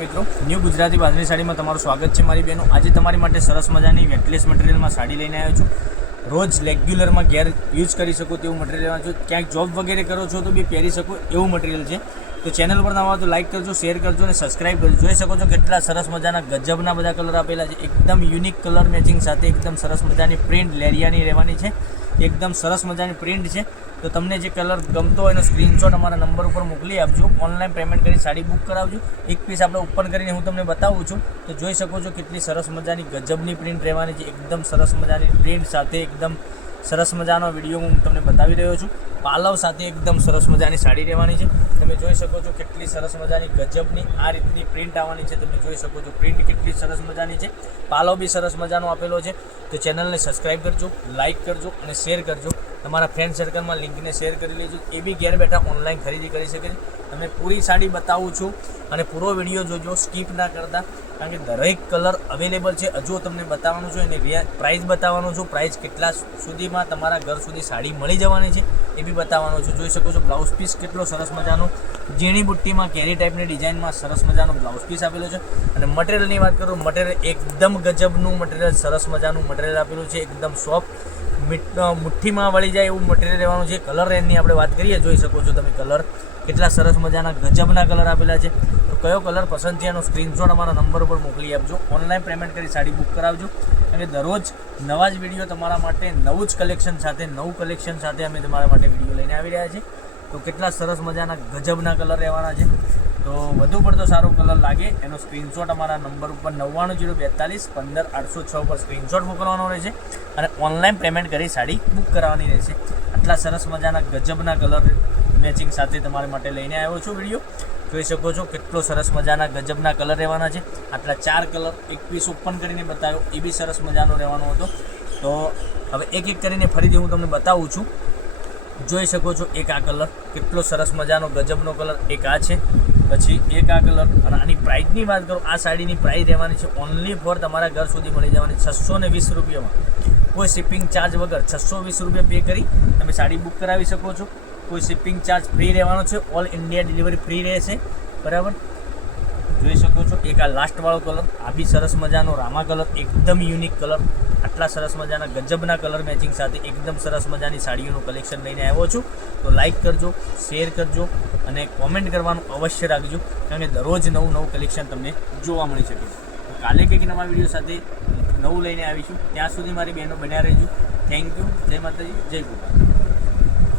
મિત્રો ન્યૂ ગુજરાતી બાંધણી સાડીમાં તમારું સ્વાગત છે મારી બહેનો। આજે તમારી માટે સરસ મજાની વેટલેસ મટીરિયલમાં સાડી લઈને આવ્યો છું। રોજ રેગ્યુલરમાં ઘેર યુઝ કરી શકો તેવું મટીરિયલ છું। ક્યાંક જોબ વગેરે કરો છો તો બી પહેરી શકો એવું મટીરિયલ છે। તો ચેનલ પર નવા તો લાઇક કરજો, શેર કરજો અને સબસ્ક્રાઇબ કરજો। જોઈ શકો છો કેટલા સરસ મજાના ગજબના બધા કલર આપેલા છે। એકદમ યુનિક કલર મેચિંગ સાથે એકદમ સરસ મજાની પ્રિન્ટ લેરિયાની રહેવાની છે। એકદમ સરસ મજાની પ્રિન્ટ છે। તો તમને જે કલર ગમતો હોય એનો સ્ક્રીનશોટ અમારા નંબર ઉપર મોકલી આપજો। ઓનલાઈન પેમેન્ટ કરી સાડી બુક કરાવજો। એક પીસ આપણે ઓપન કરીને હું તમને બતાવું છું તો જોઈ શકો છો કેટલી સરસ મજાની ગજબની પ્રિન્ટ રહેવાની છે। એકદમ સરસ મજાની પ્રિન્ટ સાથે એકદમ સરસ મજાનો વિડીયો હું તમને બતાવી રહ્યો છું। પાલવ સાથે એકદમ સરસ મજાની સાડી રહેવાની છે। તમે જોઈ શકો છો કેટલી સરસ મજાની ગજબની આ રીતની પ્રિન્ટ આવવાની છે। તમે જોઈ શકો છો પ્રિન્ટ કેટલી સરસ મજાની છે। પાલવ બી સરસ મજાનો આપેલો છે। તો ચેનલને સબસ્ક્રાઈબ કરજો, લાઇક કરજો અને શેર કરજો। તમારા ફ્રેન્ડ સર્કલમાં લિંકને શેર કરી લેજો। એ બી ઘેર બેઠા ઓનલાઈન ખરીદી કરી શકે છે। તમે પૂરી સાડી બતાવું છું અને પૂરો વિડીયો જોજો, સ્કીપ ના કરતા, કારણ કે દરેક કલર અવેલેબલ છે। હજુ તમને બતાવવાનું છું એની પ્રાઇસ બતાવવાનું છું। પ્રાઇસ કેટલા સુધીમાં તમારા ઘર સુધી સાડી મળી જવાની છે એ બી બતાવવાનું છું। જોઈ શકો છો બ્લાઉઝ પીસ કેટલો સરસ મજાનો ઝીણી બુટ્ટીમાં કેરી ટાઈપની ડિઝાઇનમાં સરસ મજાનો બ્લાઉઝ પીસ આપેલો છે। અને મટીરિયલની વાત કરું, મટીરિયલ એકદમ ગજબનું મટીરિયલ, સરસ મજાનું મટીરિયલ આપેલું છે। એકદમ સોફ્ટ મુઠ્ઠીમાં વળી જાય એવું મટીરિયલ રહેવાનું છે। કલર રેન્જની આપણે વાત કરીએ, જોઈ શકો છો તમે કલર કેટલા સરસ મજાના ગજબના કલર આપેલા છે। તો કયો કલર પસંદ છે એનો સ્ક્રીનશોટ અમારા નંબર ઉપર મોકલી આપજો। ઓનલાઈન પેમેન્ટ કરી સાડી બુક કરાવજો, અને દરરોજ નવા જ વિડીયો તમારા માટે નવું જ કલેક્શન સાથે, નવું કલેક્શન સાથે અમે તમારા માટે વિડીયો લઈને આવી રહ્યા છીએ। તો કેટલા સરસ મજાના ગજબના કલર રહેવાના છે। તો વધુ પડતો સારો કલર લાગે એનો સ્ક્રીનશોટ અમારા નંબર ઉપર 9902415806 પર સ્ક્રીનશોટ મોકલવાનો રહેશે અને ઓનલાઈન પેમેન્ટ કરી સાડી બુક કરાવવાની રહેશે। આટલા સરસ મજાના ગજબના કલર મેચિંગ સાથે તમારા માટે લઈને આવ્યો છું વિડીયો। જોઈ શકો છો કેટલો સરસ મજાના ગજબના કલર રહેવાના છે। આટલા 4 કલર એક પીસ ઓપન કરીને બતાવ્યો, એ બી સરસ મજાનો રહેવાનો હતો। તો હવે એક એક કરીને ફરીથી હું તમને બતાવું છું। જોઈ શકો છો એક આ કલર કેટલો સરસ મજાનો ગજબનો કલર, એક આ છે, પછી એક આ કલર। અને આની પ્રાઇસની વાત કરું, આ સાડીની પ્રાઇસ રહેવાની છે ઓનલી ફોર તમારા ઘર સુધી મળી જવાની 620 રૂપિયામાં, કોઈ શિપિંગ ચાર્જ વગર 620 રૂપિયા પે કરી તમે સાડી બુક કરાવી શકો છો। કોઈ શિપિંગ ચાર્જ ફ્રી રહેવાનો છે, ઓલ ઇન્ડિયા ડિલિવરી ફ્રી રહેશે, બરાબર। જોઈ શકો છો એક આ લાસ્ટવાળો કલર, આ બી સરસ મજાનો રામા કલર, એકદમ યુનિક કલર। આટલા સરસ મજાના ગજબના કલર મેચિંગ સાથે એકદમ સરસ મજાની સાડીઓનું કલેક્શન લઈને આવ્યો છું। તો લાઇક કરજો, શેર કરજો અને કોમેન્ટ કરવાનું અવશ્ય રાખજો, કારણ કે દરરોજ નવું નવું કલેક્શન તમને જોવા મળી શકે છે। તો કાલે કંઈક નવા વિડીયો સાથે નવું લઈને આવીશું। ત્યાં સુધી મારી બહેનો બન્યા રહેજો। Thank you. જય માતાજી, જય ગોપાલ।